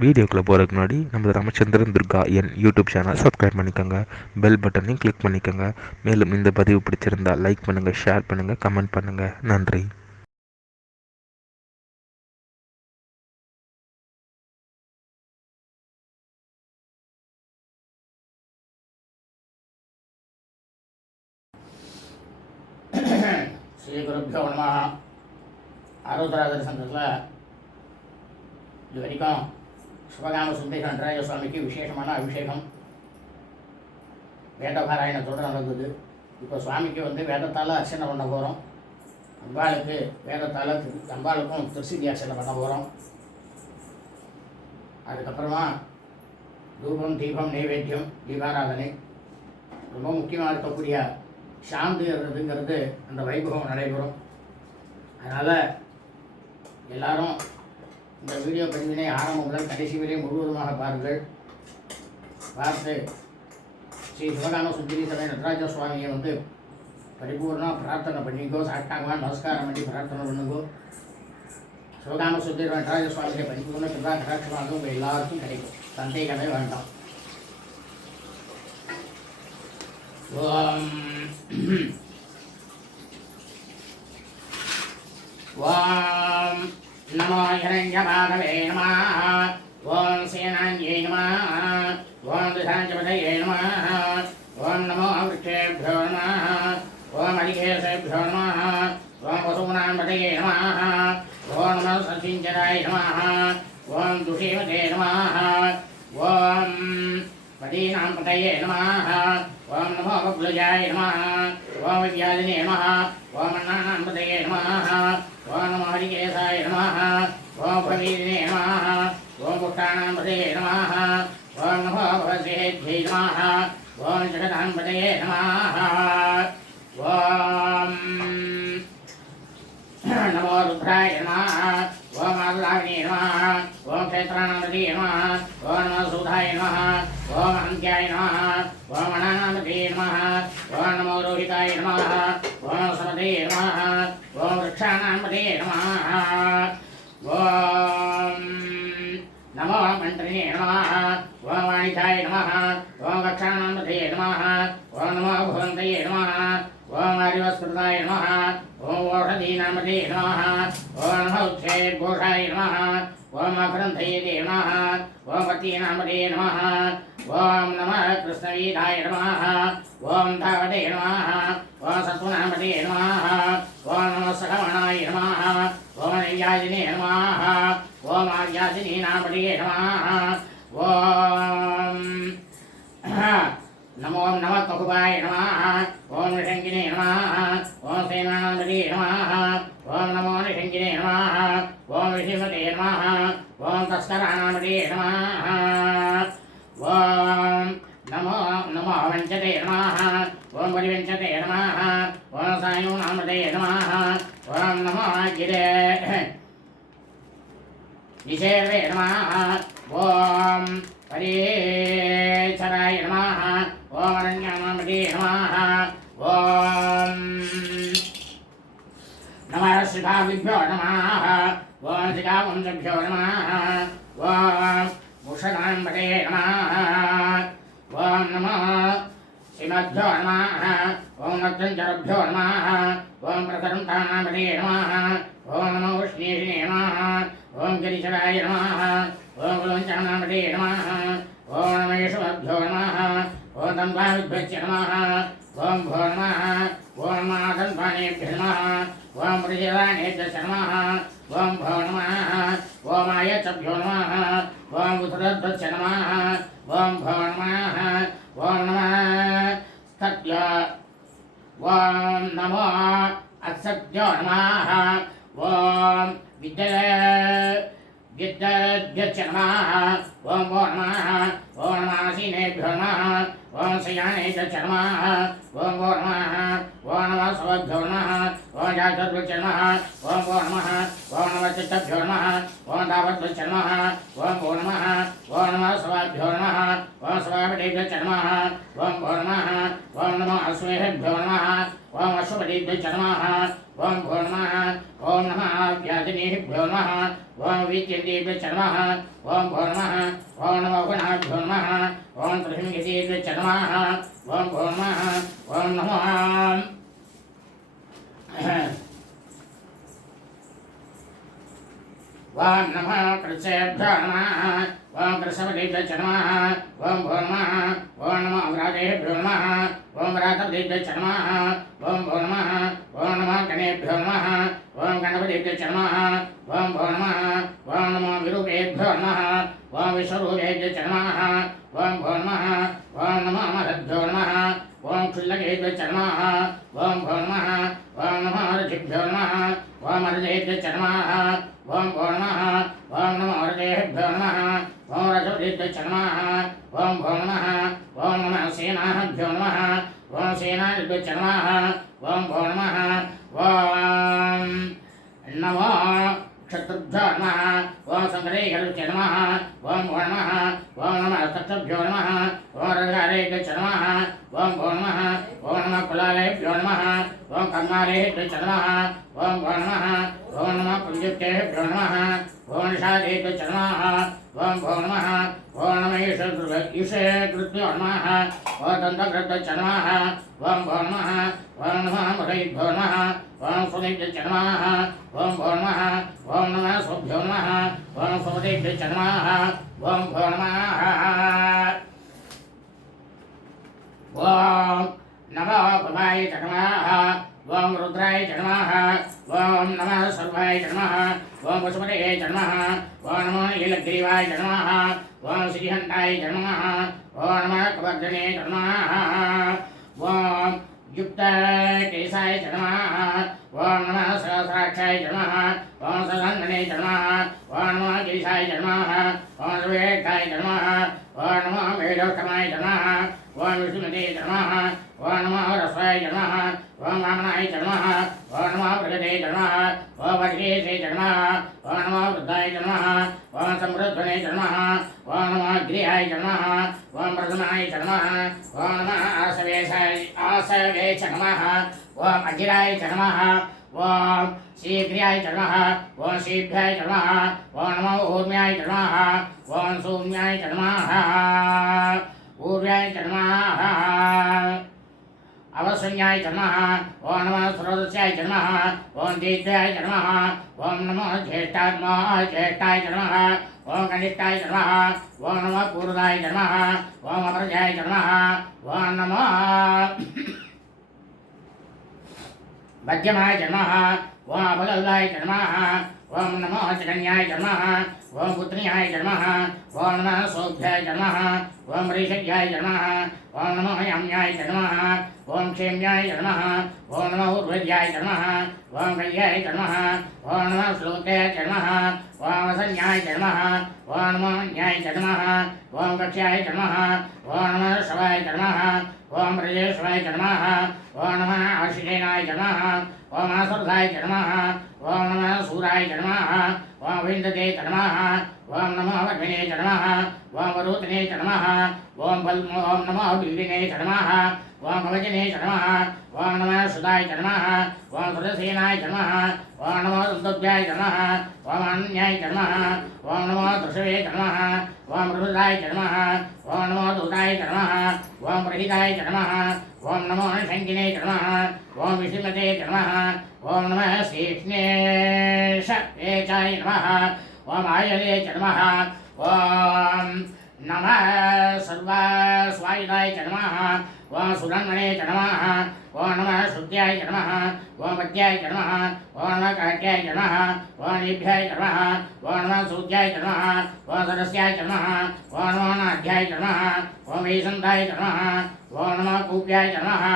வீடியோக்குள்ளே போகிறதுக்கு முன்னாடி நம்ம ராமச்சந்திரன் துர்கா என் யூடியூப் சேனல் சப்ஸ்கிரைப் பண்ணிக்கோங்க, பெல் பட்டனையும் கிளிக் பண்ணிக்கோங்க. மேலும் இந்த பதிவு பிடிச்சிருந்தால் லைக் பண்ணுங்கள், ஷேர் பண்ணுங்கள், கமெண்ட் பண்ணுங்கள். நன்றி. ஸ்ரீ குருப்பியோ நம. ஆருத்ராதர சங்கத்தில் இது வரைக்கும் சிவகாம சுந்தர நடராஜ சுவாமிக்கு விசேஷமான அபிஷேகம் வேதபாராயணத்தோடு நடந்தது. இப்போ சுவாமிக்கு வேதத்தால் அர்ச்சனை பண்ண போகிறோம். அம்பாளுக்கு வேதத்தால் அம்பாளுக்கும் திருசிதி அர்ச்சனை பண்ண போகிறோம். அதுக்கப்புறமா தூபம், தீபம், நைவேத்தியம், தீபாராதனை, ரொம்ப முக்கியமாக இருக்கக்கூடிய சாந்தி ஏறுறதுங்கிறது அந்த வைபவம் நடைபெறும். அதனால் எல்லாரும் இந்த வீடியோ பதிவினை ஆரம்பம் முதல் கடைசி வரை முழுவதுமாக பாருங்கள். பார்த்து ஸ்ரீ சிவகாம சுந்தரி சபை நடராஜ சுவாமியை பரிபூர்ணமாக பிரார்த்தனை பண்ணிக்கோ, சாட்டாங்கமாக நமஸ்காரம் பண்ணி பிரார்த்தனை பண்ணுங்கோ. சிவகாம சுந்தரி நடராஜ சுவாமியை பரிபூர்ண கிருபா கடாட்சமாக உங்கள் எல்லாருக்கும் கிடைக்கும், சந்தேகமே வேண்டாம். ஓம் ஓம் நமோ ஹிரண்யபாகவே நமः. ஓம் சேனாஞ்யை நமः. ஓம் திசாஞ்சபதயே நமः. ஓம் நமோ விருட்சேभ्यो நமः. ஓம் அரிகேசேभ्यो நமः. ஓம் வசூனாं பதயே நமः. ஓம் நமோ சசிஞ்சராய நமः. ஓம் துஷீமதே நமः. ஓம் பதீனாं பதயே நமः. ஓம் நமோ பப்ளுஜாய நமः. ஓம் வித்யாதினே நமः. ஓம் அண்ணானாं பதயே நமः. ஓம் நமோ ஹரிகேசாய நமः. ஓம் பிரவீதினே நமः. ஓம் புஷ்டானாं பதயே நமः. ஓம் நமோ பவசேத்யை நமः. ஓம் ஜகதாं பதயே நமः. ஓம் நமோ ருத்ராய நமः. ஓம் ஆதுலாவினே நமः. ஓம் க்ஷேத்ராணாं பதயே நமः. ஓம் நமோ சூதாய நமः. ஓம் அந்தியாய நமः. ஓம் அனானாं பதயே நமः. ஓம் நமோ ரோஹிதாய நமः. ஓம் சமதயே நமः. ஓம் விருக்ஷாணாं பதயே நமः. ஓம் நமோ மந்திரிணே நமः. ஓம் வாணிதாய நமः. ஓம் வக்ஷாணாं பதயே நமः. ஓம் நமோ புவந்தயே நமः. ஓம் ஆரிவஸ்கிருதாய நமः. ஓம் ஓஷதீனாं பதயே நமः. ஓம் நமோ உச்சேத்ഘോഷாய நமः. ஓம் அபரந்தயே நமः. ஓம் பத்தீனாं பதயே நமः. ஓம் நமः கிருஷ்ணவீதாய நமः. ஓம் தாவதே நமः. ஓம் சத்வனாं பதயே நமः. ஓம் நமோ சகவணாய நமः. ஓம் நையாஜினே நமः. ஓம் ஆர்யாஜினீனாं பதயே நமः. ஓம் நமோ நம ககுபாய நமः. ஓம் நிஷங்கினே நமः. ஓம் சேனானாं பதயே நமः. ஓம் நமோ நிஷங்கினே நமः. ஓம் ரிஷிமதே நமः. ஓம் தஸ்கராணாं பதயே நமः. ஓம் நமோ நமோ வஞ்சதே நமः. ஓம் பரிவஞ்சதே நமः. ஓம் சாயூனாं பதயே நமः. ஓம் நமோ கிரே நிஷேவே நமः. ஓம் பரேச்சராய நமः. ஓம் அரண்யானாं பதயே நமः. ஓம் நமः ஸ்ரீபாவிभ्यो நமः. ஓம் ஸ்ரீகாவம்சभ्यो நமः. ஓம் முஷதாं பதயே நமः. ஓம் நமோ ஸ்ரீமத்भ्यो நமः. ஓம் நக்தஞ்சரभ्यो நமः. ஓம் பிரசரந்தானாं பதயே நமः. ஓம் நமோ விஷ்ணீஷினே நமः. ஓம் கிரிசராய நமः. ஓம் குலவஞ்சானாं பதயே நமः. ஓம் நம யேஷுவभ्यो நமः. ஓம் தன்வாவிभ्यश्च நமः. ஓம் भो நமः. ஓம் மாதன்வானேभ्यः நமः. ஓம் பிரஜவானேभ्यश्च நமः. ஓம் भो நமः. ஓம் ஆயச்சभ्यो நமः. ஓம் உத்தரத்வश्च நமः. ஓம் भो நமः. ஓம் நமः சத்ய. ஓம் நமோ அசத்யோ நமः. ஓம் வித்யத்யश्च நமः. ஓம் भो நமः. ஓம் நமாசீனேभ्यो நமः. ஓம் சயானேभ्यश्च நமः. ஓம் भो நமः. ஓம் நமோ சவभ्यो நமः. ஓம் ஜாதத்வश्च நமः. ஓம் भो நமः. ஓம் நமோ சித்தभ्यो நமः. ஓம் தாவத்வश्च நமः. ஓம் भो நமः. ஓம் நமோ சவாभ्यो நமः. ஓம் சவாபடேभ्यश्च நமः. ஓம் भो நமः. ஓம் நமோ அஸ்வேஹேभ्यो நமः. ओम अश्वपतिभ्यो नमः ओम भो नमः ओम नमः व्याधिनेभ्यो नमः ओम विद्यन्तेभ्यो नमः ओम भो नमः ओम नमो गुणाभ्यो नमः ओम त्रिशङ्गितेभ्यो नमः ओम भो नमः ओम नमो ओम नमः कृष्णेभ्यो नमः ओम कृष्णपतिभ्यो नमः ओम भो नमः ओम नमो अमराजेभ्यो नमः ओम रातपतिभ्यो नमः ओम भो नमः ओम नमः गणेभ्यो नमः ओम गणपतिभ्यो नमः ओम भो नमः ओम नमो विरूपेभ्यो नमः ओम विश्वरूपेभ्यो नमः ओम भो नमः ओम नमो महद्भ्यो नमः ओम क्षुल्लकेभ्यो नमः ओम भो नमः ओम नमो ऋषिभ्यो नमः ओम अर्जेभ्यो नमः ओम भो नमः ओम नमो अर्जेभ्यो नमः ओम रजोभ्यो नमः ओम भो नमः ओम नमः सेनाभ्यो नमः ओम सेनाभ्यो नमः ओम भो नमः ओम नमो क्षत्रुभ्यो नमः ओम शङ्करेभ्यो नमः ओम भो नमः ओम नमः तत्भ्यो नमः ओम रजारेभ्यो नमः ओम भो नमः ओम नमः कुलालेभ्यो नमः ओम कर्मालेभ्यो नमः ओम भो नमः ओम नमः पुंजक्तेभ्यो नमः ओम निषादेभ्यो नमः ओम भो नमः ओम नमः ईशकृभ्यो नमः ओम दन्तकृभ्यो नमः ओम भो नमः ओम नमः मुखैभ्यो नमः ओम सुदेभ्यो नमः ओम भो नमः ओम नमः सुभ्यो नमः ओम सुदेभ्यो नमः ओम भो नमः ओम नमो भवाय नमः ओम रुद्राय नमः ओम नमः सर्वाय नमः ओम वसुपतये नमः ओम नमो नीलग्रीवाय नमः ओम श्रीहन्ताय नमः ओम नमः कवर्धने नमः ओम युक्तकेशाय नमः ओम नमः सहस्राक्षाय नमः ओम सदन्वने नमः ओम नमः केशाय नमः ओम सुवेक्षाय नमः ओम नमः मेढोत्तमाय नमः ओम विष्णुमते नमः ओम नमः रसाय नमः ओम वामनाय नमः ओम नमः प्रगते नमः ओम वर्गेशे नमः ओम नमः वृद्धाय नमः ओम समृद्धने नमः ओम नमः गृहाय नमः ओम प्रथमाय नमः ओम नमः आसवे नमः ओम अजिराय नमः ओम शीघ्राय नमः ओम शीघ्राय नमः ओम नमः ऊर्म्याय नमः ओम सौम्याय नमः ऊर्व्याय नमः अवसंज्ञाय नमः ओम नमः स्रोतस्याय नमः ओम दीर्घाय नमः ओम नमः ज्येष्ठाय नमः ओम कनिष्ठाय नमः ओम नमः पूर्वाय नमः ओम अपरजाय नमः ओम नमः मध्यमाय नमः ओम अबललाय नमः ओम नमः जगन्याय नमः ओम पुत्र्याय नमः ओम नमः सौभ्याय नमः ओम ऋषज्याय नमः ओम नमः याम्याय नमः ओम क्षेम्याय नमः ओम नमः उर्वज्याय नमः ओम कल्याय नमः ओम नमः श्लोकाय नमः ओम वसन्याय नमः ओम नमः न्याय नमः ओम कक्ष्याय नमः ओम नमः शवाय नमः ओम रजेश्वाय नमः ओम नमः आशिषेनाय नमः ओम आसुरधाय नमः ओम नमः सूराय नमः ओम विन्दते नमः ओम नमः वर्मिणे नमः ओम वरुतने नमः ओम नमः बिल्लिने नमः ओम कवचने नमः ओम नमः सुदाय नमः ओम सुरसेनाय नमः ओम नमः दुन्दुभ्याय नमः ओम अन्याय नमः ओम नमः दृशवे नमः ओम मृदुदाय नमः ओम नमः दूताय नमः ओम प्रहिताय नमः ओम नमः शङ्किने नमः ओम विष्णुमते नमः ओम नमः श्रीकृष्णेशाय नमः ओम आयले नमः ओम नमः सर्वस्वायुधाय नमः ओम सुरन्मणे नमः ओम नमः शुद्ध्याय नमः ओम पद्याय नमः ओम नमः काट्याय नमः ओम नीभ्याय नमः ओम नमः सूद्याय नमः ओम सरस्याय नमः ओम नमः नाध्याय नमः ओम ईशन्ताय नमः ओम नमः कूप्याय नमः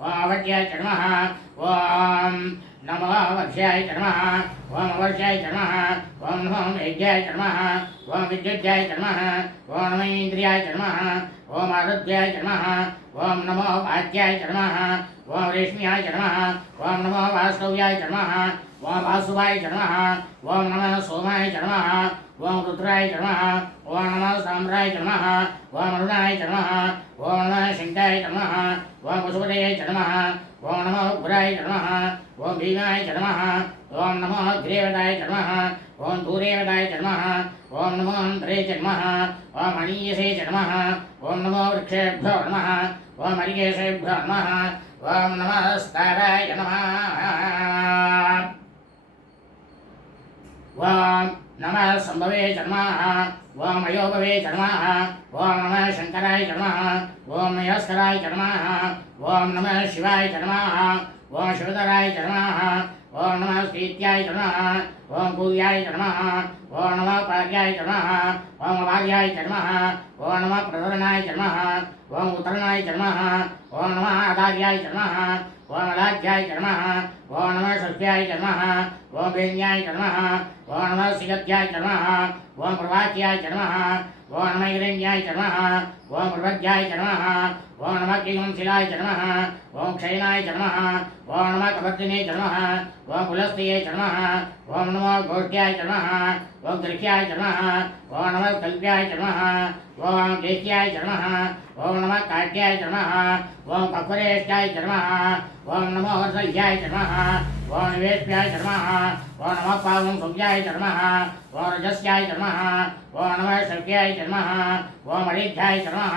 ओम अवट्याय नमः ओम नमः वक्ष्याय नमः ओम अवर्ष्याय नमः ओम नमः मेघ्याय नमः ओम विद्युत्याय नमः ओम नमः इन्द्रियाय नमः ओम आदित्याय नमः ओम नमो वाक्याय नमः ओम रेश्म्याय नमः ओम नमो वास्तव्याय नमः ओम वासुवाय नमः ओम नमः सोमाय नमः ओम रुद्राय नमः ओम नमः साम्राय नमः ओम अरुणाय नमः ओम नमः शंकाय नमः ओम वसुपतये नमः ओम नमो उग्राय नमः ओम भीमाय नमः ओम नमो ग्रेवताय नमः ओम धूरेवताय नमः ओम नमो अंध्रे नमः ओम अनीयसे नमः ओम नमो वृक्षेभ्यो नमः ओम हरिकेशेभ्यो नमः ओम नमः स्ताराय नमः ओम नमः संभवे नमः ओम अयोभवे नमः ओम नमः शंकराय नमः ओम नयस्कराय नमः ओम नमः शिवाय नमः ओम शिवधराय नमः ओम नमः श्रीत्याय नमः ओम पूर्याय नमः ओम नमः पार्याय नमः ओम भार्याय नमः ओम नमः प्रधरणाय नमः ओम उत्तरणाय नमः ओम नमः आधार्याय नमः ओम अलाध्याय नमः ओम नमः सत्याय नमः ओम वेद्याय नमः ओम नमः सिगत्याय नमः ओम प्रवाक्याय नमः ओम नमः हिरण्याय नमः ओम प्रवद्याय नमः ओम नमः किंशिलाय नमः ओम क्षयनाय नमः ओम नमः कपर्दिने नमः ओम पुलस्त्ये नमः ओम नमः गोष्ठ्याय नमः ओम दृश्याय नमः ओम नमः कल्प्याय नमः ओम देह्याय नमः ओम नमः काट्याय नमः ओम कपरेष्टाय नमः ओम नमः हर्षय्याय नमः ओम निवेश्याय नमः ओम नमः पावं सुव्याय नमः ओम रजस्याय नमः ओम नमः शक्याय नमः ओम अरिध्याय नमः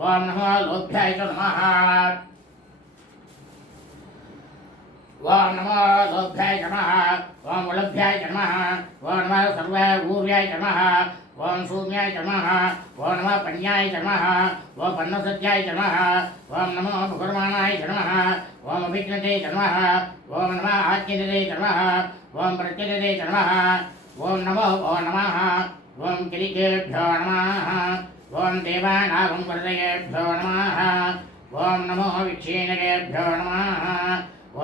ओम नमः लोभ्याय नमः ओम नमो लोभ्याय नमः ओम उलभ्याय नमः ओम नमः सर्वूर्याय नमः ओम शून्याय नमः ओम नमः पन्याय नमः ओम पन्नसत्याय नमः ओम नमो भगवानाय नमः ओम अभिज्ञते नमः ओम नमः आज्ञते नमः ओम प्रत्यते नमः ओम नमो नमः ओम किरीटेभ्यो नमः ओम देवानागं वरदयेभ्यो नमः ओम नमो विक्षीणकेभ्यो नमः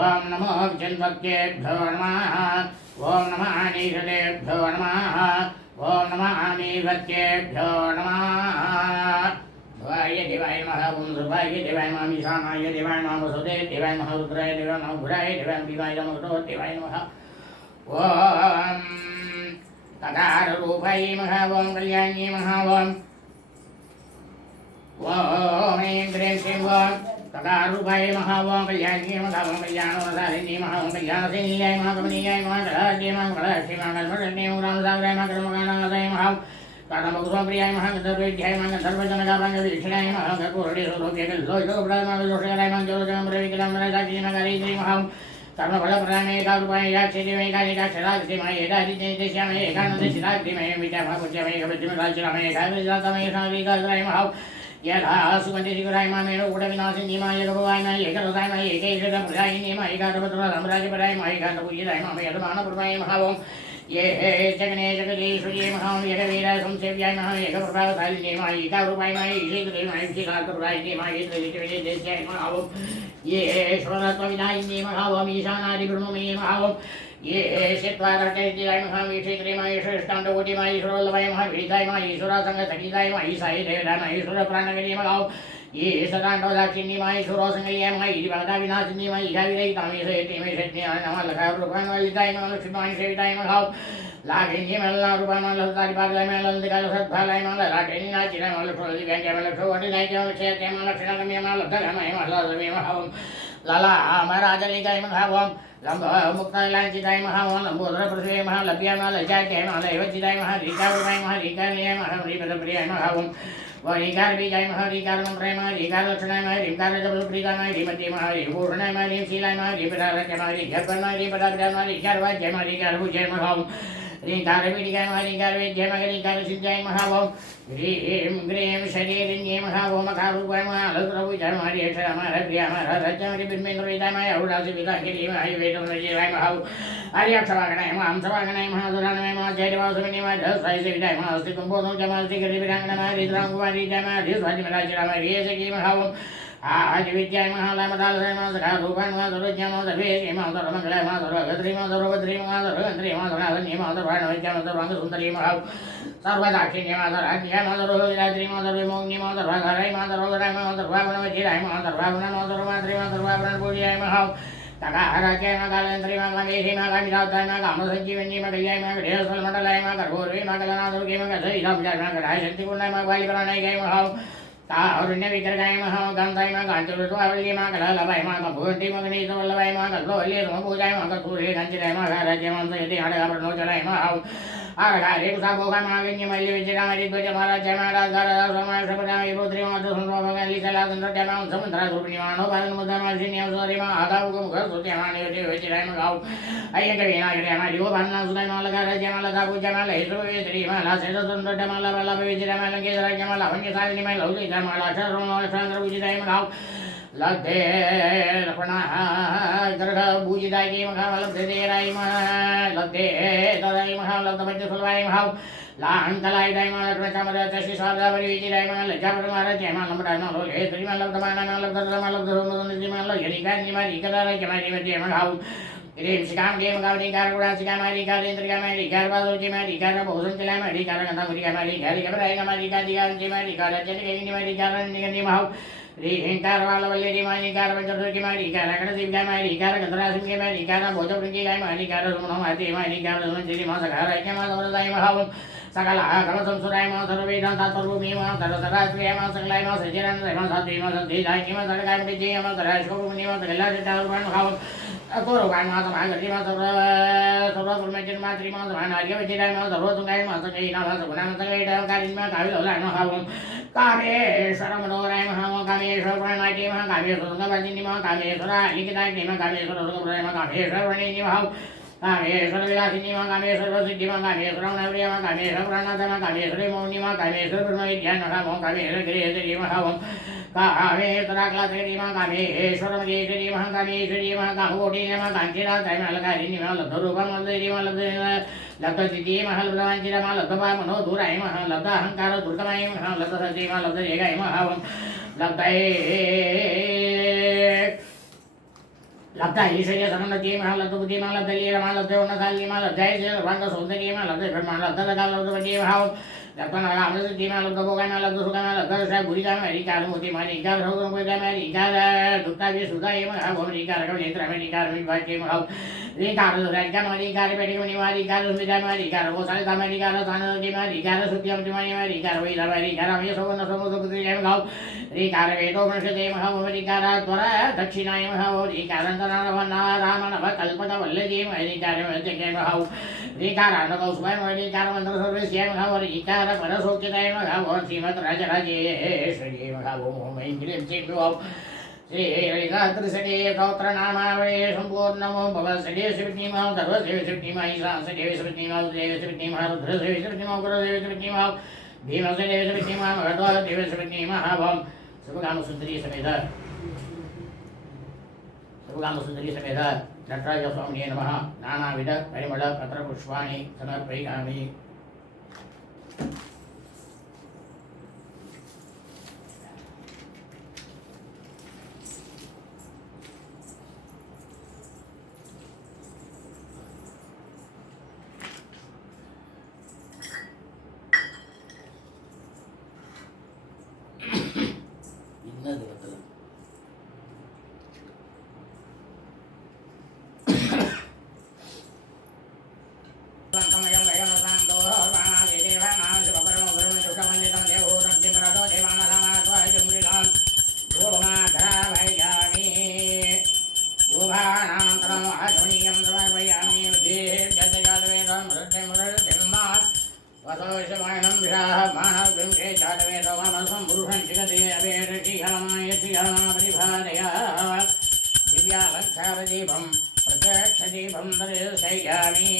ओम नमो विजन्वक्तेभ्यो नमः ओम नमः नीषदेभ्यो नमः ओम नमः नीवत्तेभ्यो नमः शिवाय देवाय नमः ओम सर्वाय देवाय नमः ईशानाय देवाय नमः वसुदेव देवाय नमः रुद्राय देवाय नमः भुराय देवाय भीमाय नमः देवाय नमः ओम तदारूपाय नमः ओम कल्याण्यै नमः ओम इंद्रें शिव तदारूपाय नमः ओम कल्याण्यै नमः ओम कल्याणवरदायिन्यै नमः ओम कल्याणसेनीयाय नमः कमनीयाय नमः कलाज्ञै नमः कलाक्षै नमः कल्पतरुण्यै नमः रामसागराय नमः कर्मकाण्डाय नमः कारणमकुसुमप्रियाय नमः गन्धर्वैढ्याय नमः गन्धर्वजनकापाङ्गवीक्षणाय नमः कर्पूरडीसुरोप्यकल्लोहितोपदाय नमः ज्योतिजमप्रविकलमनसाक्षी नमः गायत्री नमः कर्मफलप्रदाने एकारूपाय एकाक्षेदेव एकाक्षराक्षराय एकादित्यश्यामय एकानन्दशिलाग्रिमय विद्यामहापुज्यमय कविद्यमराजरामय एकाग्रजातमय साविकाग्राय नमः यदा सुगन्धिशिखराय मामेण कूटविनाशिनीमाय गभवाय माय एकरसाय माय एकैषदपुरायिनी माय एकादपत्रसाम्राज्यपराय माय एकादपूजिताय माय यजमानपुरमाय नमः ओम ये जगने जगदीश्वर्ये महां एकवीराय संसेव्याय महां एकप्रभावशालिने माय एकारूपाय माय ईशेन्द्रे माय विशिखातपुरायिनी माय त्रिदिशविजयदेश्याय नमः ओम ये ईश्वरत्वविदायिनी नमः ओम ईशानादिब्रह्मणे नमः ओम ये चत्वारकैर्याय नमः ईशेन्द्रे माय श्रेष्ठाण्डकोटि माय ईश्वरोल्लभाय महां विदिताय माय ईश्वरासङ्गसहिताय माय ईशाय देवदाय माय ईश्वरप्राणगणे नमः ओम ये सदाण्डोदाक्षिण्ये माय ईश्वरोसङ्गये माय ईदिवादा विनाशिन्ये माय ईशाविरहितामेशयति मे शक्न्याय नमः लखारूपाय ललिताय नमः लक्ष्मीमाय सेविताय नमः लागिन्ये मल्लारूपाय नमः ललितादिपादाय नमः ललितकालसद्भालाय नमः लाटेनि नाचिनाय नमः लक्ष्मणदिव्याङ्गाय नमः लक्ष्मणवटिनाय नमः लक्ष्यत्याय नमः लक्ष्मणगम्याय नमः लब्धगमाय नमः लालवे नमः ओम ललामराजलिकाय नमः ओम लम्बमुक्तालाञ्चिताय नमः ओम लम्बोदरप्रसवे नमः लभ्याय नमः लज्जात्याय नमः लैवज्जिताय नमः रीकारूपाय नमः रीकार्याय नमः ह्रीपदप्रियाय नमः ओम रीकारबीजाय नमः रीकारमन्त्राय नमः रीकारलक्षणाय नमः रीकारजपलप्रीताय नमः रीमत्ये नमः रीभूषणाय नमः रीशीलाय नमः रीपदारत्य नमः रीघर्पणाय नमः रीपदाभ्याय नमः रीकारवाज्याय नमः रीकारभुजाय नमः ओम रीकारपीडिकाय नमः रीकारवेद्याय नमः रीकारसिद्धाय नमः ओम ह्रीं ग्रीं शरीरिण्ये नमः ओम अकारूपाय नमः अलक्रभुजाय नमः रीक्षराय नमः हरिप्रियाय नमः हरज्याय नमः बिम्बेन्द्रवेदाय नमः औडासिविदाकिरी नमः वेदमनजीवाय नमः आर्याक्षवागणाय नमः हंसवागणाय नमः दुरानय नमः जयदेवासुविने नमः धस्वाय सेविताय नमः अस्तिकुम्भोधो जमः अस्तिकरिविराङ्गणः रीत्राङ्कुमारी जय नमः धीस्वाजिमराजिरामः रीयसकी नमः ओम आज विद्याय महालय मदालय सखा रूपान सर्वज्ञ सर्वे मंगलाय सर्वगत्री सर्वभद्री सर्वगंत्री सर्वगन्य सर्वाण सर्वांग सुंदरी सर्वदाक्षिण्य सर्वाज्ञा सर्वविरात्री सर्वमोग्नि सर्वघराय सर्वगराय सर्वागुणवज्राय सर्वागुण सर्वमात्री सर्वागुण पूज्याय तकाहराज्याय कालेन्द्री कामेशी कामिराताय कामसंजीवनी कल्याय गृहस्थल मंडलाय गर्भोर्वी कलनादुर्गे गधईराय गढ़ाय शक्तिपूर्णाय बालिकराणाय गाय तारुण्य विग्रहाय कांताय कांचुर्वावल्ली कलालभाय कपूर्ति मगनीत वल्लभाय कल्पवल्ली समपूजाय कपूरे कांचिराय राज्य मंसयति हडगाभरणोचराय आरगारे कुसाभोगा मागण्य मल्ली विजयरामरि ध्वज महाराज महाराज गारा सोमाय सपदाय पुत्री मातु संभवगाली कलाचंद्र जमा समुद्र दुर्निमानो बालन मुद्रमार्जिनी अवसरि मा आदाव मुख सुत्यमाने विजयराय मगाव अय्यक विनायक हमारी वो भावना सुनाय मालगा राज्य मालगा पूजा माला हेतु श्री माला सेद सुंदर माला बाला विजय माला के राज्य माला वन्य साविनी माला लौली माला शरण चंद्र विजयराय मगाव लब्धे रपणा गर्ग पूजिताय की महा लब्धे राय लब्धे तदाय महा लब्धमध्य सुलवाय महा लाहन कलाय दाय महा लक्ष्मण तशी स्वादावरी विजयराय महा लज्जापर महाराज जय महा लंबडाय महा लोले श्री महा लब्धमाना महा लब्ध सोमदन महा लयरी गानी मारी कदारा जमारी मध्य महा रे शिकाम गेम गावनी कारगुड़ा शिकाम मारी कारेंद्र का मारी कारवादो जी मारी कार बहुसन चला मारी कार गंधा मुरी का मारी गारी कबराय का मारी का दिगार जी मारी कार जन के मारी कार निगनी महा कार वाला वल्ले की मारी कार बजर की मारी कार कण शिव का मारी कार गंधरा सिंह की मारी कार भोजपुर की गाय मारी कार सुमनो माती मारी कार सुमन जी मा सखा राय के मा दौरदाय महा सकल कम संसुराय मा सर्वेदांत तत्वभूमि मा सरसराश्रय मा सकलाय मा सजरन मा साध्वी मा सद्धि दाय मा सरगाय मुनि जी मा सरशो मुनि मा सकला जटाउर्वान भाव अकोरो गाय मा समागति मा सर्व परमेश्वर मा श्री मा समानार्य विजय मा सर्व तुंगाय मा सजय नाम सगुणा मा सकलेट कारिन मा काविल होला मा भाव कामेश्वर मनोराय महा कामेश्वर प्रणनाटी महा कामेश्वर गंगावदिनी महा कामेश्वर लिखिताग्नि महा कामेश्वर सुगंधराय महा कामेश्वर वर्णिनी महा कामेश्वर विलासिनी महा कामेश्वर प्रसिद्धि महा कामेश्वर नवरिया महा कामेश्वर प्रणनाथ महा कामेश्वर मौनी महा कामेश्वर ब्रह्मविद्यान महा कामेश्वर गिरिश्री महा कामेश्वर क्लासरी महा कामेश्वर महेश्वरी महा कामेश्वरी महा कामकोटी महा कांचीनाथाय महा लकारिणी महा लब्धरूपा मल्लरी महा लब्धसिद्धि महा लब्धवांचिरा महा लब्धवा मनोधुराय महा लब्ध अहंकार दुर्गमाय महा लब्धसति महा लब्धजेगाय महा लब्धये लब्ध ईश्वर्य सन्नति महा लब्धबुद्धि महा लब्धलीला महा लब्धोन्नताली महा लब्धय सर्वांग सौंदर्य महा लब्ध ब्रह्मांड लब्धलगा लब्धवती महा लब्धनागा अमृतसिद्धि महा लब्धभोगाय महा लब्धसुखाय महा लब्धरसाय गुरिकाय महा रीकार मोती महा रीकार सौगंभुजाय महा रीकार दुक्ताय सुधाय महा भोम रीकार कवनेत्र महा रीकार विभाग्य महा रीकार राज्य महा रीकार पेटिक मणि महा रीकार सुमिजाय महा रीकार गोसाल महा रीकार सानदी महा रीकार सुत्यम मणि महा रीकार वैरा महा रीकार अमय सौगंध समुद्र जय महा रीकार वेदो मनुष्य महा भोम रीकार त्वर दक्षिणाय महा रीकार राम नव कल्पत वल्लजी महा रीकार जय महा रीकार नगौस्मय महा रीकार मंत्र सर्वस्याय महा रीकार परसोचिताय महा श्रीमत् राजराजेश्वरी महा ओम इंद्रियं चित्तो श्री हरिदात्रिसडे स्तोत्र नामावळे संपूर्णमो भवसडे श्रीनिमा सर्वदेव श्रीनिमा ईशानसदेव श्रीनिमा देव श्रीनिमा रुद्रदेव श्रीनिमा गुरुदेव श्रीनिमा भीमसेदेव श्रीनिमा भगवदेव श्रीनिमा भव सुभगाम सुंदरी समेत सुभगाम सुंदरी समेत नटराज स्वामिने नमः नानाविध परिमळ पत्र पुष्पाणि समर्पयामि प्रत्यक्षदीपं दर्शयामि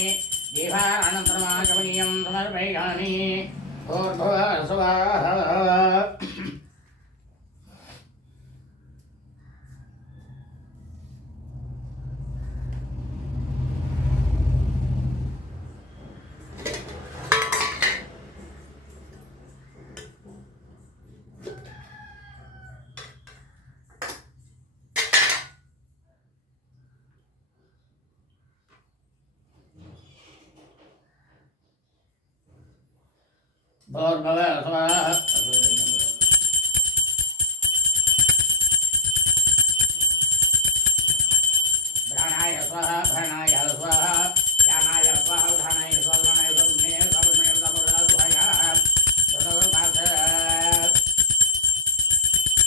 दीपानन्तरमागमनीयं समर्पयामि भूर्भुवः भूर्भुव स्वः प्राणाय स्वाहा भरणाय स्वाहा ज्ञानाय स्वाहा उधानाय स्वाहा उधानाय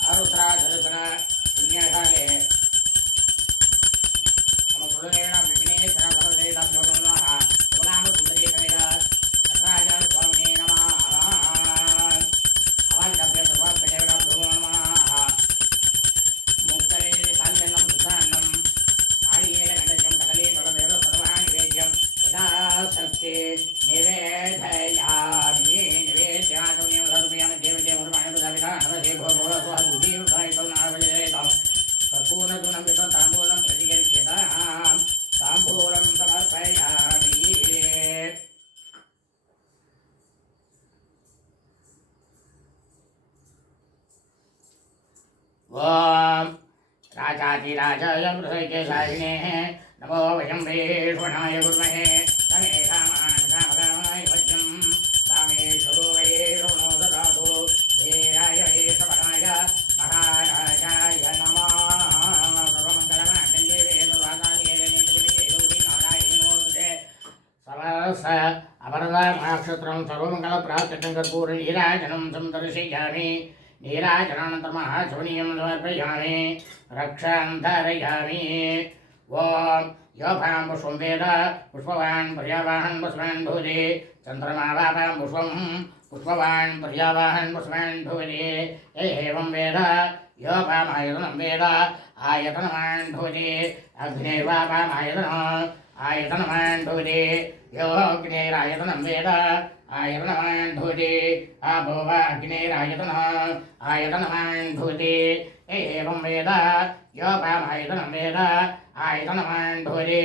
आरुद्राजलसना पुण्यकाले समसुरेण विघ्नेश्वर समसेताभ्यो नमः पुनामसुन्दरेशमेन अत्राजल स्वामिने नमः अवाञ्छाभ्यो सर्वाभ्यो नमः मुक्तये सान्यन्नं सुधान्नं नारिकेलगण्डकं सकले फलदेव सर्वाणि निवेद्यं यथा शक्ति निवेदयामि निवेद्यातुं सर्वं देवदेवरुमाणि बुधाविधा नमस्ते भो स्वाहा बुद्धिं सायितं नावलेतं कर्पूरधूनं वितं ताम्बूलं प्रतिगच्छेतां ताम्बूलं समर्पयामि ॐ राजाधिराजाय मृगकेशायिने नमो वयं वैश्वनाय कुर्महे तमे कामान् कामकामाय भज्यं कामेश्वरो वैश्वनो ददातु वीराय वैश्वनाय महाराजाय नमः सर्वमङ्गलमाङ्गल्ये वेदवादाये नित्यदिवे गौरी नारायणो तुते समस्त अपरदाक्षत्रं सर्वमङ्गलप्राप्तिं कर्पूरनीराजनं संदर्शयामि नीराजनानन्तरमः शोणीयं समर्पयामि रक्षां धारयामि ॐ योभां पुष्पं वेद पुष्पवान् पर्यावाहन् पुष्पान् भूरि चन्द्रमावापां पुष्पं पुष्पवान् पर्यावाहन् पुष्पान् भूरि एवं वेद योपामायतनं वेद आयतनवान् भूरि अग्नेर्वापामायतनम् आयतनवान् भूरि योऽग्नेरायतनं वेद आयतनवान् भूति आपो वा अग्नेरायतनः आयतनवान् भूति एवं वेद योपामायतनं वेद आयतनवान् भूति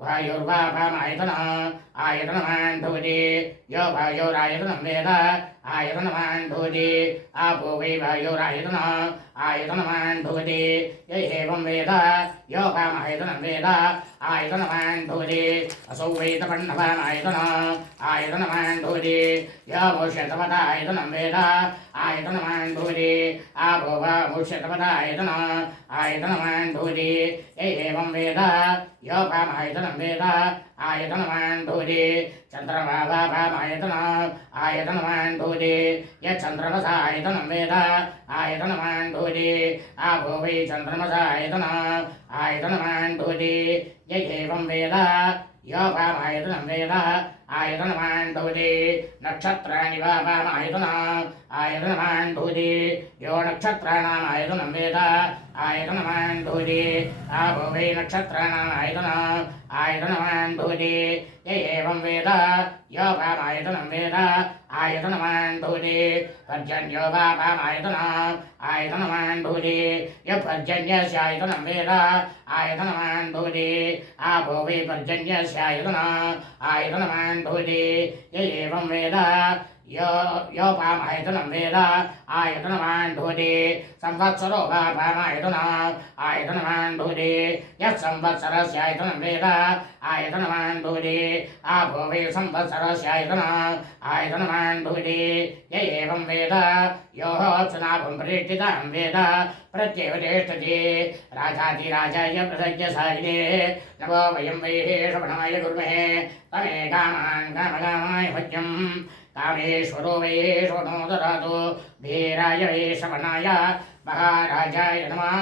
वायुर्वापामायतनः आयतनवान् भूति यो वायुरायतनं वेद आयतनवान् भूति आपो वै वायुरायतनः आयतनवान् भूति एवं वेद योपामायतनं वेद आयतनवान् भूति असौ वै तपन्नवानायतनः आयतनवान् भूति योमुष्यतपदायतनं वेद आयतनवान् भूति आपो वा मुष्यतपदायतनः आयतनवान् भूति एवं वेद योपामायतनं वेद आयतनवान् भूति चन्द्रमावापामायतनः आयतनवान् भूति यच्चन्द्रमसायतनं वेद आयतनवान् भूति आपो वै चन्द्रमसायतनः आयतनवान् भूति य एवं वेद योपामायतनं वेद आयतनवान् भूति नक्षत्राणि वापामायतनः आयतनवान् भूति यो नक्षत्राणाम् आयतनं वेद आयतनवान् भूति आपो वै नक्षत्राणाम् आयतनः आयतनवान् भूति य एवं वेद योपामायतनं वेद आयतनवान् भूति पर्जन्यो वापामायतनः आयतनवान् भूति य पर्जन्यस्यायतनं वेद आयतनवान् भूति आपो वै पर्जन्यस्यायतनः आयतनवान् भूति य एवं वेद योपामायतनं वेद आयतनवान् भूति संवत्सरो वापामायतनः आयतनवान् भूति यत्संवत्सरस्यायतनं वेद आयतनवान् भूति आपो वै संवत्सरस्यायतनः आयतनवान् भूति य एवं वेद योऽप्सुनाभं प्रतिष्ठितां वेद प्रत्येव तिष्ठति राजाधिराजाय प्रसज्यसायिने नमो वयं वैश्वनाय कुर्महे तमे कामान् कामकामाय भज्यं कामेश्वरो वैश्वनो ददातु वीराय वैश्वनाय महाराजाय नमः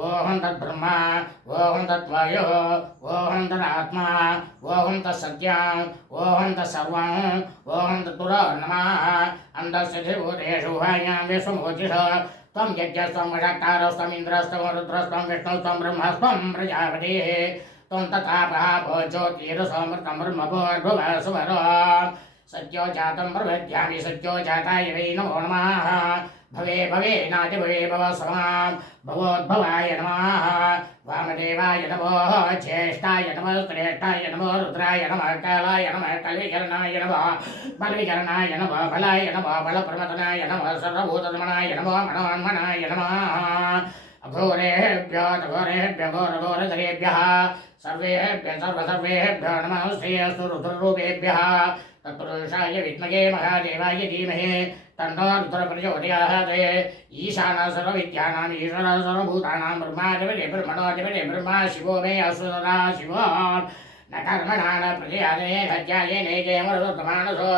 ओहं तद्ब्रह्मा ओहं तद्वायो ओहं तदात्मा ओहं तत्सत्यम् ओहं तत्सर्वम् ओहं तत्पुरो नमः अन्तस्य भूतेषु हायां विश्वमोचिष त्वं यज्ञस्त्वं वषट्कारस्त्वम् इन्द्रस्त्वं रुद्रस्त्वं विष्णुस्त्वं ब्रह्मस्त्वं प्रजापतिः त्वं तथापः भो ज्योतिरसमृतं ब्रह्मभूर्भुवः सुवरो सत्यो जातं प्रवद्यामि सत्यो जाताय वै नमो नमः भवे भवे नाति भवे भव समां भवोद्भवाय नमः वामदेवाय नमो ज्येष्ठाय नमः श्रेष्ठाय नमो रुद्राय नमः कालाय नमः कलिकरणाय नमः बलविकरणाय नमः बलाय नमः बलप्रमथनाय नमः सर्वभूतदमनाय नमः मनोन्मनाय नमः अघोरेभ्यो घोरेभ्य घोरघोरधरेभ्यः सर्वेभ्यः सर्वसर्वेभ्यो नमः श्रेयस्तु रुद्ररूपेभ्यः तत्पुरुषाय विद्महे महादेवाय धीमहि तन्नो रुद्रः प्रचोदयात् ईशानः सर्वविद्यानाम् ईश्वरः सर्वभूतानां ब्रह्माधिपतिः ब्रह्मणोऽधिपतिः ब्रह्मा शिवो मे असुरः शिवो न कर्मणा न प्रजयादये हत्याये नैके मरुतमानसो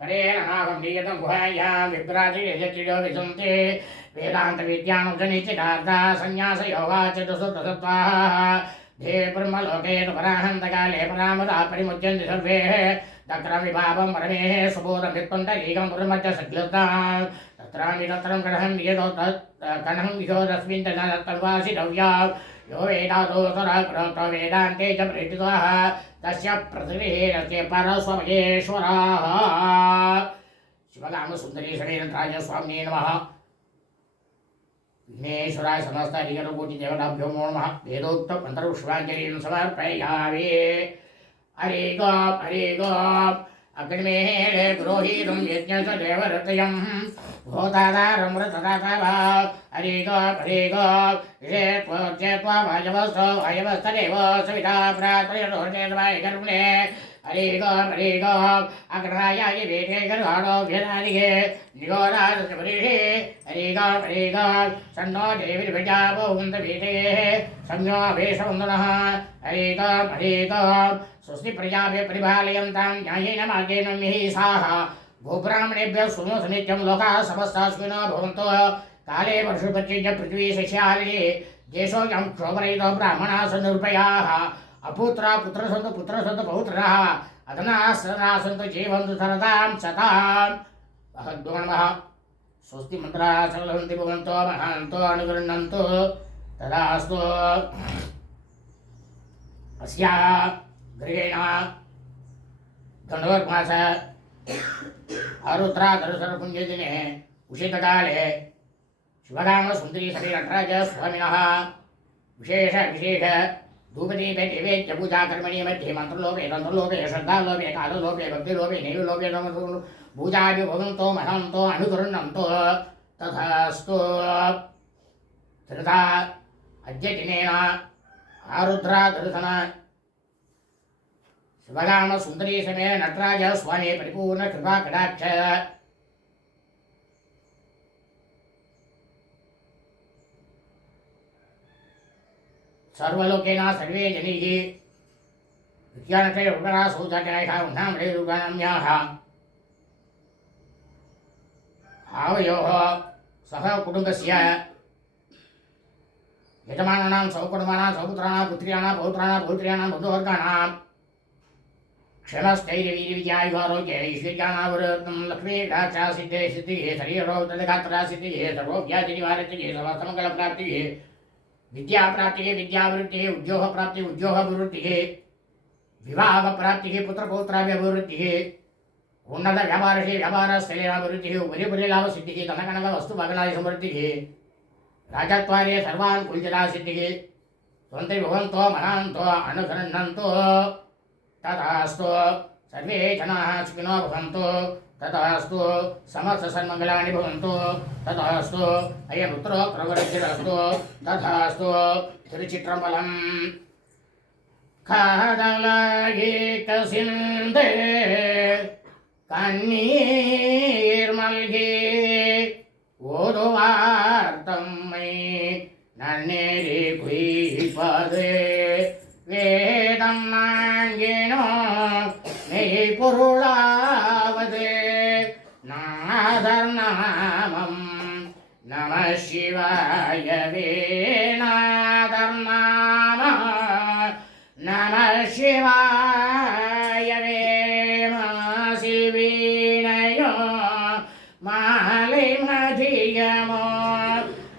परेण नागं नियतं गुहायां विभ्रातिर्यजतिरो विसन्ति वेदान्तविद्यामुपनिश्चितार्था संन्यासयोगा चतुसुतसत्त्वाः धे ब्रह्मलोके तु पराहन्तकाले परामदा परिमुच्यन्ति सर्वे तक्रमिभावं परमेः सुबोधं वित्पन्तरीकं पुरमध्य सज्जतां तत्रामि तत्रं कणहं नियतो तत् कणहं विशो तस्मिन् तन्वासितव्या यो वेदादोतरः प्रोक्तो वेदान्ते च प्रेतितः तस्य पृथिवीरस्य परस्वमहेश्वरः शिवगामसुन्दरी समेतराज स्वामिने नमः विघ्नेश्वराय समस्ताधिककोटिदेवताभ्यो नमः वेदोक्तं मन्त्रपुष्पाञ्जलिं समर्पयामि हरे गोप अग्निमेले पुरोहितं यज्ञस्य देवरतयं भूतादारं मृतदातवा हरे गोप ऋषेत्वा वायवस्तदेव सविता प्रातयतोर्नेतवाय कर्मणे हरे गोप अग्रायाय वेदे गर्भाणो व्यदानिगे निगोराजस्य परिषे हरे गोप सन्नो देवीर्भिजावोन्दवीते संयो वेशवन्दनः हरे गोप स्वस्ति प्रजाभ्यः परिपालयन्तां न्यायेन मार्गेण महिषाः गोब्राह्मणेभ्यः शृणु सनित्यं लोकाः समस्ताः सुखिनो भवन्तु काले वर्षपच्चिज्य पृथ्वी सस्याहारिणी देशोऽयं क्षोभरहितो ब्राह्मणाः सन्तु निर्भयाः अपुत्रा पुत्रः सन्तु पौत्रः अधनाः सदाः सन्तु जीवन्तु सरदां सतां महद्भो नमः स्वस्ति मन्त्राः सकलवन्ति भवन्तो महान्तो अनुगृह्णन्तु तदास्तु अस्याः गृहेण धनुर्मास आरुद्रा धनुसर्वपुण्यदिने उषितकाले शिवगामसुन्दरी श्रीनटराज स्वामिनः विशेष धूपदीपे नैवेद्य पूजाकर्मणि मध्ये मन्त्रलोपे तन्त्रलोपे श्रद्धालोपे काललोपे भक्तिलोपे नैवलोपे पूजापि भवन्तो महन्तो अनुगृह्णन्तो तथास्तु धृता अद्य दिनेन आरुद्रा दर्शन शिवगामसुन्दरी समेत नटराज स्वामी परिपूर्ण कृपा कटाक्ष सर्वलोकेन सर्वे जनीः विज्ञानक्षय उपरा शौचालयाः उन्नामृगाम्याः आवयोः सह कुटुम्बस्य यजमानानां सौकुटुम्बानां सौपुत्राणां पुत्र्याणां पौत्राणां पौत्र्याणां बन्धुवर्गाणां क्षमस्थैर्यवीर्यविजयायुगारोग्य ऐश्वर्याणावृतं लक्ष्मी कटाक्षा सिद्धे सिद्धिः शरीररोगतदघात्रा सिद्धिः सर्वव्याधिनिवारतिः समस्तमङ्गलप्राप्तिः विद्याप्राप्तिः विद्याभिवृद्धिः उद्योगप्राप्तिः उद्योगाभिवृद्धिः विवाहप्राप्तिः पुत्रपौत्राभिवृद्धिः उन्नतव्यापारस्य व्यापारस्थलेनाभिवृद्धिः उपरिपरिलाभसिद्धिः धनकनकवस्तुभगनादिसमृद्धिः राजत्वारे सर्वानुकूलजलासिद्धिः त्वन्ते भवन्तो महान्तो अनुगृह्णन्तो तथास्तु सर्वे जनाः सुखिनो भवन्तु तथास्तु समस्तसन्मङ्गलानि भवन्तु तथास्तु अयमुत्तरोत्तरवृद्धिरस्तु तथास्तु तिरुचित्रम्बलम् कादलगीतसिन्धे कन्नीर्मल्गे ओदुवार्तं मयि नन्नेरि कुयिपदे वेदं नाङ्गिनो नेयि पुरुळावदे नादर्नामं नमः शिवाय वेणादर्नाम नमः शिवाय वेमसिवीणयो मालिमधियमो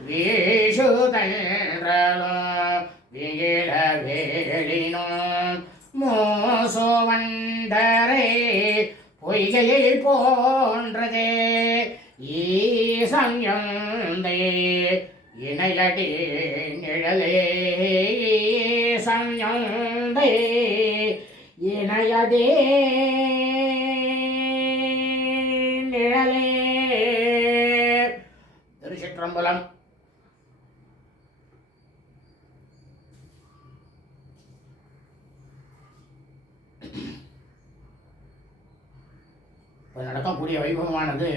विशुतैन्द्रलो விகிழவேளினோ மோசோ வண்டரை பொய்கையை போன்றதே ஈசம்யந்தை இணையடி நிழலே ஈசம்யந்தை இணையதே நிழலே. திருச்சிற்றம்பலம். இப்போ நடக்கக்கூடிய வைபவமானது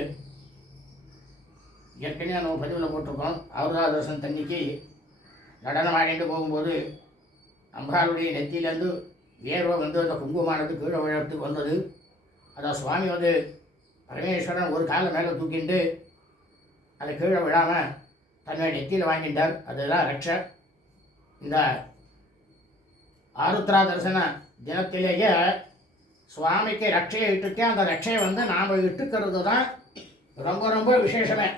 ஏற்கனவே நம்ம பதிவில் போட்டிருக்கோம். அவதார தரிசனம் தண்ணிக்கு நடனம் ஆடிட்டு போகும்போது அம்பாளுடைய நெத்தியிலேருந்து வேர்வை வந்து அந்த குங்குமானது கீழே விழத்துக்கு வந்தது. அதான் சுவாமி வந்து பரமேஸ்வரன் ஒரு காலை மேலே தூக்கிட்டு அதை கீழே விழாமல் தன்னுடைய நெத்தியில் வாங்கிட்டார். அதுதான் ரட்ச. இந்த ஆருத்ரா தரிசன தினத்திலேயே சுவாமிக்கு ரட்சையை இட்டுட்டு அந்த ரட்சையை வந்து நாம் இட்டுக்கிறது தான் ரொம்ப ரொம்ப விசேஷமே.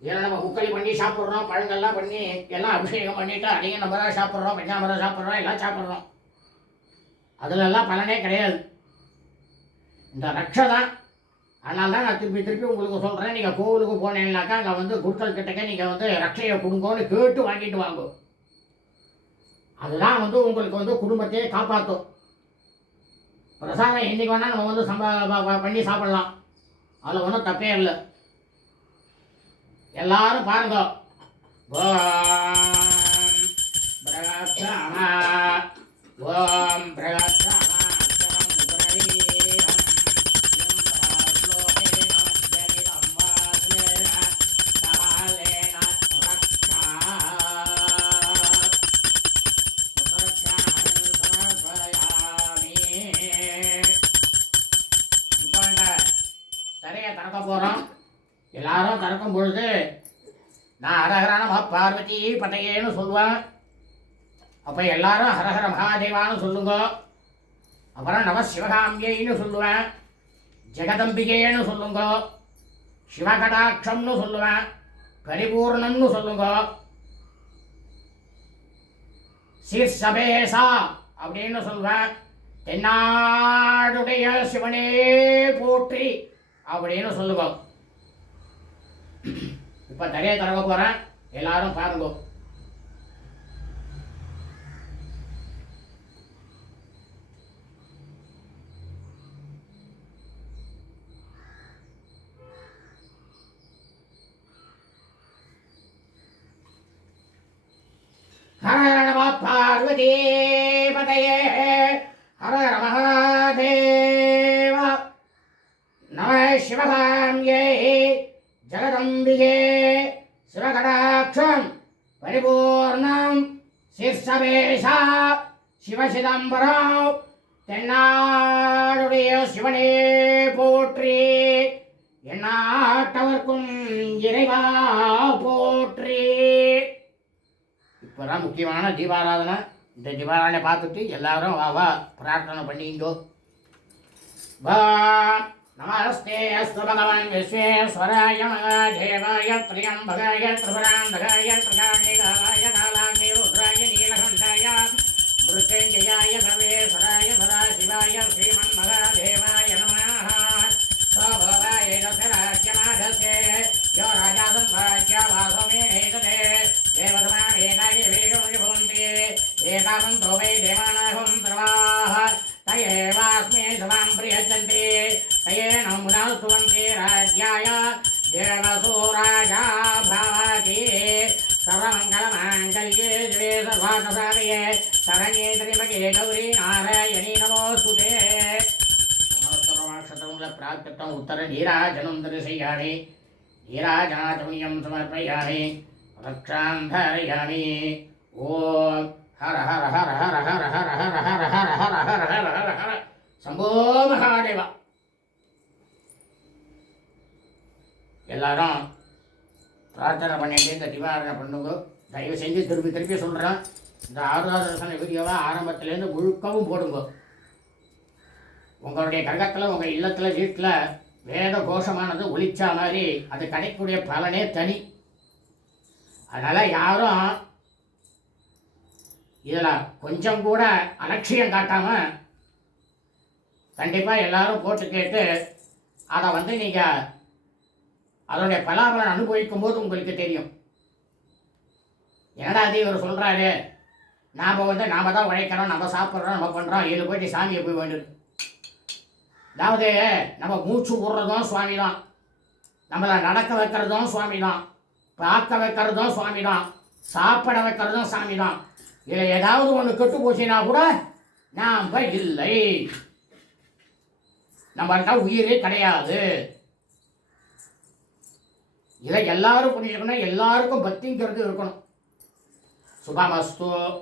இதில் நம்ம முக்களி பண்ணி சாப்பிட்றோம், பழங்கள்லாம் பண்ணி எல்லாம் அபிஷேகம் பண்ணிவிட்டு அதையும் நம்ம தான் சாப்பிட்றோம், பஞ்சாமிரம் சாப்பிட்றோம், எல்லாம் சாப்பிட்றோம். அதிலெல்லாம் பலனே கிடையாது. இந்த ரட்சை தான். அதனால தான் நான் திருப்பி திருப்பி உங்களுக்கு சொல்கிறேன், நீங்கள் கோவிலுக்கு போனீங்கன்னாக்கா அங்கே வந்து குருக்கள் கிட்டக்க நீங்கள் வந்து ரட்சையை கொடுங்கோன்னு கேட்டு வாங்கிட்டு வாங்க. அதுதான் வந்து உங்களுக்கு வந்து குடும்பத்தையே காப்பாற்றும். பிரசாதம் என்றைக்கு வேணால் நம்ம வந்து பண்ணி சாப்பிடலாம், அதில் ஒன்றும் தப்பே இல்லை. எல்லாரும் பாருங்க. ஓம் பிரகாஷாமா ஓம் பிரகாஷாமா தரையை திறக்க போகிறோம். எல்லாரும் திறக்கும் பொழுது நான் ஹரஹர நம பார்வதி பதையேன்னு சொல்லுவேன். அப்போ எல்லாரும் ஹரஹர மகாதேவான்னு சொல்லுங்க. அப்புறம் நம சிவகாமியைன்னு சொல்லுவேன், ஜெகதம்பிகைன்னு சொல்லுங்க, சிவகடாட்சம்னு சொல்லுவேன், பரிபூர்ணம்னு சொல்லுங்க, சீர்ஷபேசா அப்படின்னு சொல்லுவேன், தென்னாடுடைய சிவனே போற்றி அப்படின்னு சொல்லுங்க. இப்போ தரையை திறக்க போகிறேன், எல்லாரும் பாருங்க. ஹர நம பார்வதி பதையே ஹர மகாதேவ நம சிவகாமியே ஜகதம்பிகே சிவகடாட்சம் பரிபூர்ணம் சீர்ஷபேஷா சிவசிதம்பரம் தென்னாடுடைய சிவனே போற்றி எந்நாட்டவர்க்கும் இறைவா போற்றி. இப்போதான் முக்கியமான தீபாராதனை. இந்த தீபாராதனை பார்த்துட்டு எல்லாரும் வா பிரார்த்தனை பண்ணிங்கோ. நமஸ்தே அஸ்து பகவான் விஸ்வேஸ்வராய மகாதேவாய த்ரியம்பகாய திரிபுராந்தகாய த்ரிகாணிகாய காலாக்னி ருத்ராய நீலகண்டாய மிருத்யுஞ்சயாய சர்வேஸ்வராய சதாசிவாய ஸ்ரீமன் மகாதேவாய நமः. ஸ்வபாவாய தசராஜ்யமாதஸ்ய யோ ராஜாசன் பாஜ்யவாசமே ஏததே தேவதமானேனாய வேகமுஜபுந்தி ஏகாவந்தோ வை தேவானாகம் சர்வாः தயேவாஸ்மே சவாம் பிரியச்சந்தி தயேன முதாஸ்துவந்தி ராஜ்யாய தேவசூராஜா பவதி சர்வமங்கலமாங்கல்யே திவே சர்வார்த்தசாதயே சரண்யே திரிமகே கௌரி நாராயணி நமோஸ்துதே. நமஸ்தரமாக்ஷதமுல பிராக்தம் உத்தர நீராஜனம் தரிசயாமி நீராஜனாச்சமயம் சமர்ப்பயாமி ரக்ஷாந்தரயாமி. ஓம் ஹர ஹர ஹர ஹர ஹர ஹர ஹர ஹர ஹர ஹர ஹர ஹர ஹர ஹர சம்போ மகாதேவா. எல்லாரும் பிரார்த்தனை பண்ணிட்டு இந்த திவாரணை பண்ணுங்க. தயவு செஞ்சு திருப்பி திருப்பி சொல்கிறேன், இந்த ஆறுதல் தரிசன வீடியோவை ஆரம்பத்துலேருந்து முழுக்கவும் போடுங்க. உங்களுடைய கிரகத்தில் உங்கள் இல்லத்தில் வீட்டில் வேத கோஷமானது ஒலிச்சா மாதிரி அது கிடைக்கக்கூடிய பலனே தனி. அதனால் யாரும் இதில் கொஞ்சம் கூட அலட்சியம் காட்டாமல் கண்டிப்பாக எல்லாரும் போட்டு கேட்டு அதை வந்து நீங்கள் அதனுடைய பலாபலன் அனுபவிக்கும் போது உங்களுக்கு தெரியும். என்னடா அது இவர் சொல்கிறாரு, நாம் தான் உழைக்கிறோம், நம்ம சாப்பிட்றோம், நம்ம பண்ணுறோம், இதில் போய்ட்டு சாமியை போய் வேண்டியது. அதாவது நம்ம மூச்சு விடுறதும் சுவாமி தான், நம்மளை நடக்க வைக்கிறதும் சுவாமி தான், பார்க்க வைக்கிறதும் சுவாமி தான், சாப்பிட வைக்கிறதும் சாமி தான். இதில் ஏதாவது ஒன்று கெட்டு போச்சுன்னா கூட நாம் இல்லை. நம்மள்ட்ட உயிரே கிடையாது. இதை எல்லாரும் புரிஞ்சுக்கணும். எல்லாருக்கும் பக்திங்கிறது இருக்கணும். சுபமஸ்து.